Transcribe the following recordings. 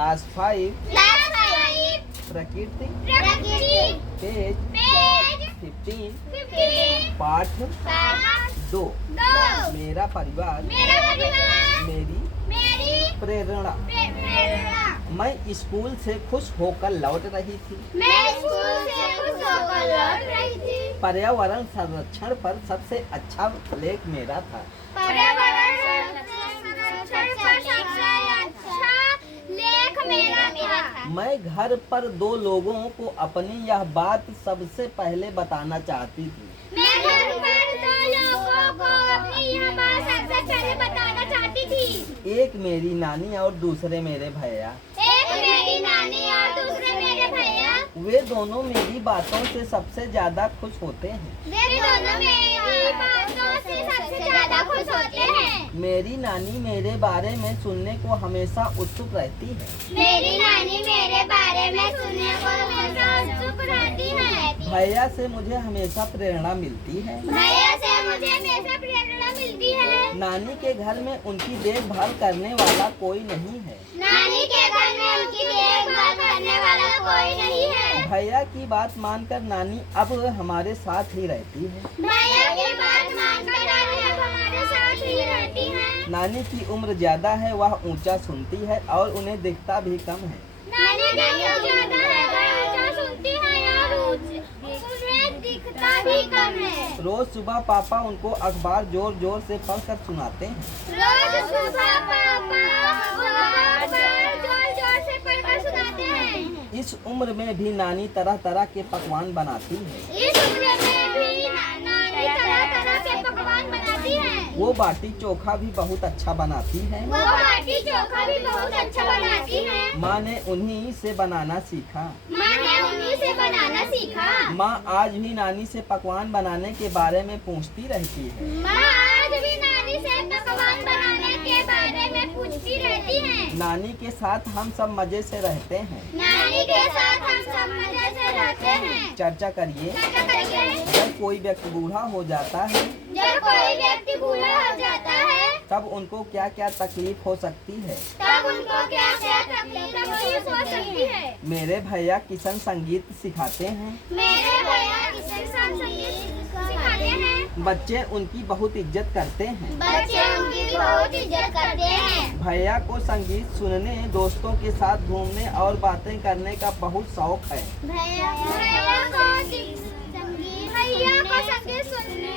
Class 5 class 5 प्रकृति प्रकृति page page 15 पाठ 2 मेरा परिवार मेरी प्रेरणा। मैं स्कूल से खुश होकर लौट रही थी। पर्यावरण संरक्षण पर सबसे अच्छा लेख मेरा था। मैं घर पर 2 लोगों को अपनी यह बात सबसे पहले बताना चाहती थी। एक मेरी नानी और दूसरे मेरे भैया। वे दोनों मेरी बातों से सबसे ज्यादा खुश होते हैं। मेरी नानी मेरे बारे में सुनने को हमेशा उत्सुक रहती है। मेरी नानी मेरे बारे में सुनने को हमेशा उत्सुक रहती है। भैया से मुझे हमेशा प्रेरणा मिलती है। भैया से मुझे हमेशा प्रेरणा मिलती है। नानी के घर में उनकी देखभाल करने वाला कोई नहीं है। नानी के घर में उनकी देखभाल करने वाला कोई नहीं है। भैया की बात मानकर नानी अब हमारे साथ ही रहती है। भैया की बात मानकर नानी अब हमारे साथ ही रहती है। नानी की उम्र ज्यादा है, वह ऊंचा सुनती है और उन्हें दिखता भी कम है। नानी की उम्र ज्यादा है, वह ऊंचा सुनती है और उन्हें दिखता भी कम है। रोज सुबह पापा उनको अखबार जोर जोर से पढ़कर सुनाते हैं। रोज सुबह पापा अखबार जोर जोर से पढ़कर सुनाते हैं। इस उम्र में भी नानी तरह तरह के पकवान बनाती है। इस उम्र में भी नानी तरह तरह के पकवान बनाती है। वो बाटी चोखा भी बहुत अच्छा बनाती है। वो बाटी चोखा भी बहुत अच्छा बनाती है। माँ ने उन्हीं से बनाना सीखा। माँ ने उन्हीं से बनाना सीखा। माँ आज भी नानी से पकवान बनाने के बारे में पूछती रहती है। माँ आज भी नानी से पकवान बनाने के बारे में पूछती रहती है। नानी के साथ हम सब मजे से रहते हैं। नानी के साथ हम सब मजे से रहते हैं। चर्चा करिए। जब कोई व्यक्ति बूढ़ा हो जाता है, जब कोई व्यक्ति बूढ़ा हो जाता है, तब उनको क्या क्या तकलीफ हो सकती है। तब उनको क्या क्या तकलीफ हो सकती है। मेरे भैया किशन संगीत सिखाते हैं। मेरे भैया किशन संगीत सिखाते हैं। बच्चे उनकी बहुत इज्जत करते हैं। बच्चे उनकी बहुत इज्जत करते हैं। भैया को संगीत सुनने, दोस्तों के साथ घूमने और बातें करने का बहुत शौक है। भैया को संगीत सुनने,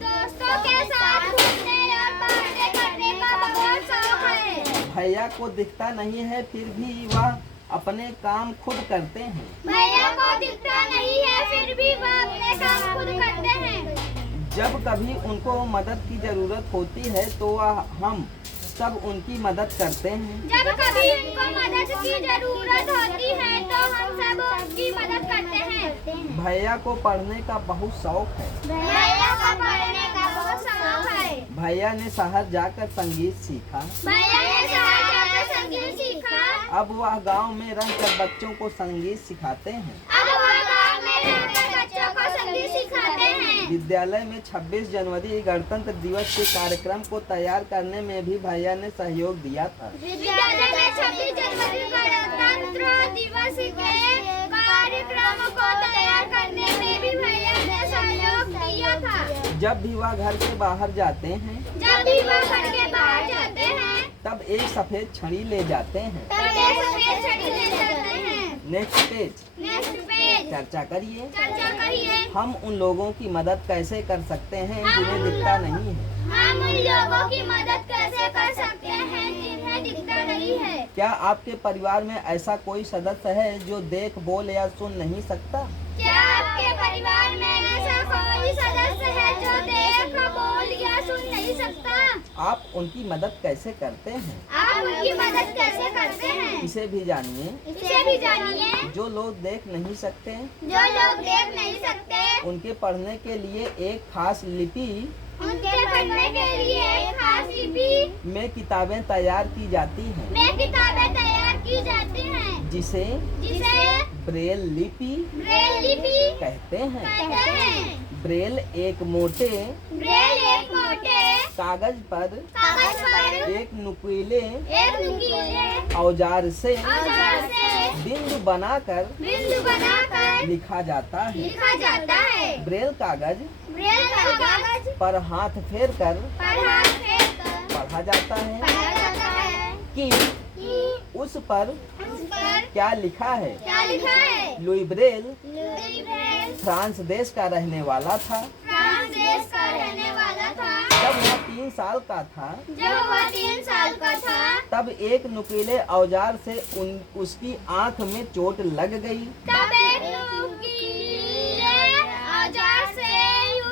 दोस्तों के साथ घूमने और बातें करने का बहुत शौक है। भैया को दिखता नहीं है, फिर भी वह अपने काम खुद करते हैं। भैया को दिखता नहीं है, फिर भी वह अपने काम खुद करते हैं। जब कभी उनको मदद की जरूरत होती है तो हम सब उनकी मदद करते हैं। जब कभी उनको मदद की जरूरत होती है तो हम सब उनकी मदद करते हैं। भैया को पढ़ने का बहुत शौक है। भैया को पढ़ने का बहुत शौक है। भैया ने शहर जाकर संगीत सीखा। भैया ने शहर जाकर संगीत सीखा। अब वह गांव में रहकर बच्चों को संगीत सिखाते हैं। अब वह गांव में रहकर बच्चों को संगीत सिखाते हैं। विद्यालय में 26 जनवरी गणतंत्र दिवस के कार्यक्रम को तैयार करने में भी भैया ने सहयोग दिया था। विद्यालय में 26 जनवरी गणतंत्र दिवस के कार्यक्रम को तैयार करने में भी भैया ने सहयोग दिया था। जब भी वह घर से बाहर जाते हैं, जब भी वह घर के बाहर जाते हैं, तब एक सफेद छड़ी ले जाते हैं। तब एक सफेद छड़ी ले जाते हैं। Next page. चर्चा करिए। हम उन लोगों की मदद कैसे कर सकते हैं जिन्हें दिखता नहीं है। हम उन लोगों की मदद कैसे कर सकते हैं जिन्हें दिखता नहीं है। क्या आपके परिवार में ऐसा कोई सदस्य है जो देख, बोल या सुन नहीं सकता? क्या आपके परिवार में ऐसा कोई सदस्य है जो देख, बोल या सुन नहीं सकता? आप उनकी मदद कैसे करते हैं? आप उनकी मदद कैसे करते हैं? इसे भी जानिए। इसे भी जानिए। जो लोग देख नहीं सकते, जो लोग देख नहीं सकते, उनके पढ़ने के लिए एक खास लिपि उनके पढ़ने के लिए एक खास लिपि में किताबें तैयार की जाती हैं। की जाती हैं, जिसे ब्रेल लिपि कहते कहते हैं। ब्रेल एक मोटे मोटे कागज पर एक नुकीले नुकीले औजार से औजार से बिंदु बनाकर लिखा जाता है। लिखा जाता है। ब्रेल कागज ब्रेल कागज पर हाथ फेर कर पर हाथ फेर कर पढ़ा जाता है पढ़ा जाता है कि उस पर उस पर क्या लिखा है। क्या लिखा है। Louis Braille Louis Braille France देश का रहने वाला था। फ्रांस देश का रहने वाला था। जब वह 3 साल का था जब वह 3 साल का था तब एक नुकीले औजार से उसकी आंख में चोट लग गई। तब एक नुकीले औजार से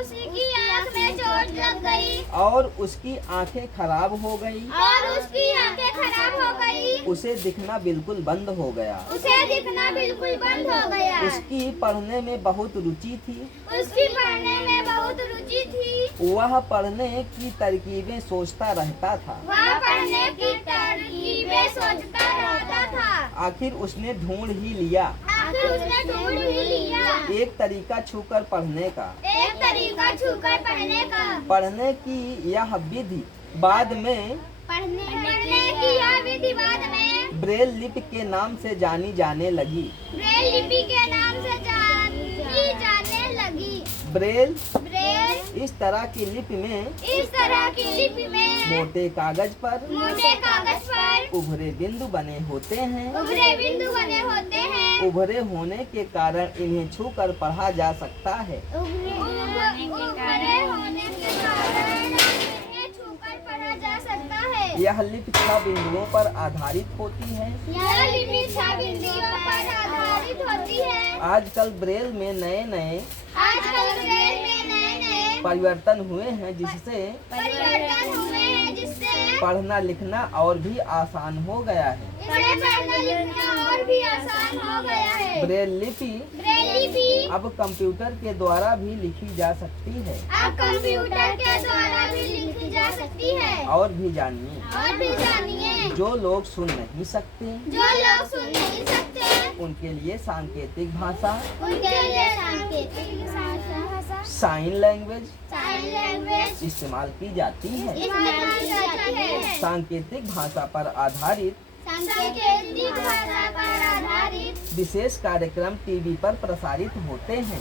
उसकी आंख में चोट लग गई और उसकी आंखें खराब हो गई। और उसकी आंखें खराब हो गई। उसे दिखना बिल्कुल बंद हो गया। उसे दिखना बिल्कुल बंद हो गया। उसकी पढ़ने में बहुत रुचि थी। उसकी पढ़ने में बहुत रुचि थी। वह पढ़ने की तरकीबें सोचता रहता था। वह पढ़ने की तरकीबें सोचता रहता था। आखिर उसने ढूंढ ही लिया आखिर उसने ढूंढ ही लिया एक तरीका छूकर पढ़ने का। एक तरीका छूकर पढ़ने का। पढ़ने की यह विधि बाद में पढ़ने की यह विधि बाद में ब्रेल लिपि के नाम से जानी जाने लगी। ब्रेल लिपि के नाम से जाने लगी। ब्रेल ब्रेल इस तरह की लिपि में इस तरह की लिपि में मोटे कागज पर उभरे बिंदु बने होते हैं। उभरे बिंदु बने होते हैं। उभरे होने के कारण इन्हें छूकर पढ़ा जा सकता है। उभरे होने के कारण इन्हें छूकर पढ़ा जा सकता है। यह लिपि 6 बिंदुओं पर आधारित होती है। यह लिपि 6 बिंदुओं पर आधारित होती है। आजकल ब्रेल में नए नए परिवर्तन हुए हैं जिससे पढ़ना लिखना और भी आसान हो गया है। और भी आसान हो गया है। ब्रेल लिपि अब कंप्यूटर के द्वारा भी लिखी जा सकती है। अब कंप्यूटर के द्वारा भी लिखी जा सकती है। और भी जानिए जो लोग सुन नहीं सकते उनके लिए सांकेतिक भाषा साइन लैंग्वेज इस्तेमाल की जाती है। सांकेतिक भाषा पर आधारित विशेष कार्यक्रम टीवी पर प्रसारित होते हैं।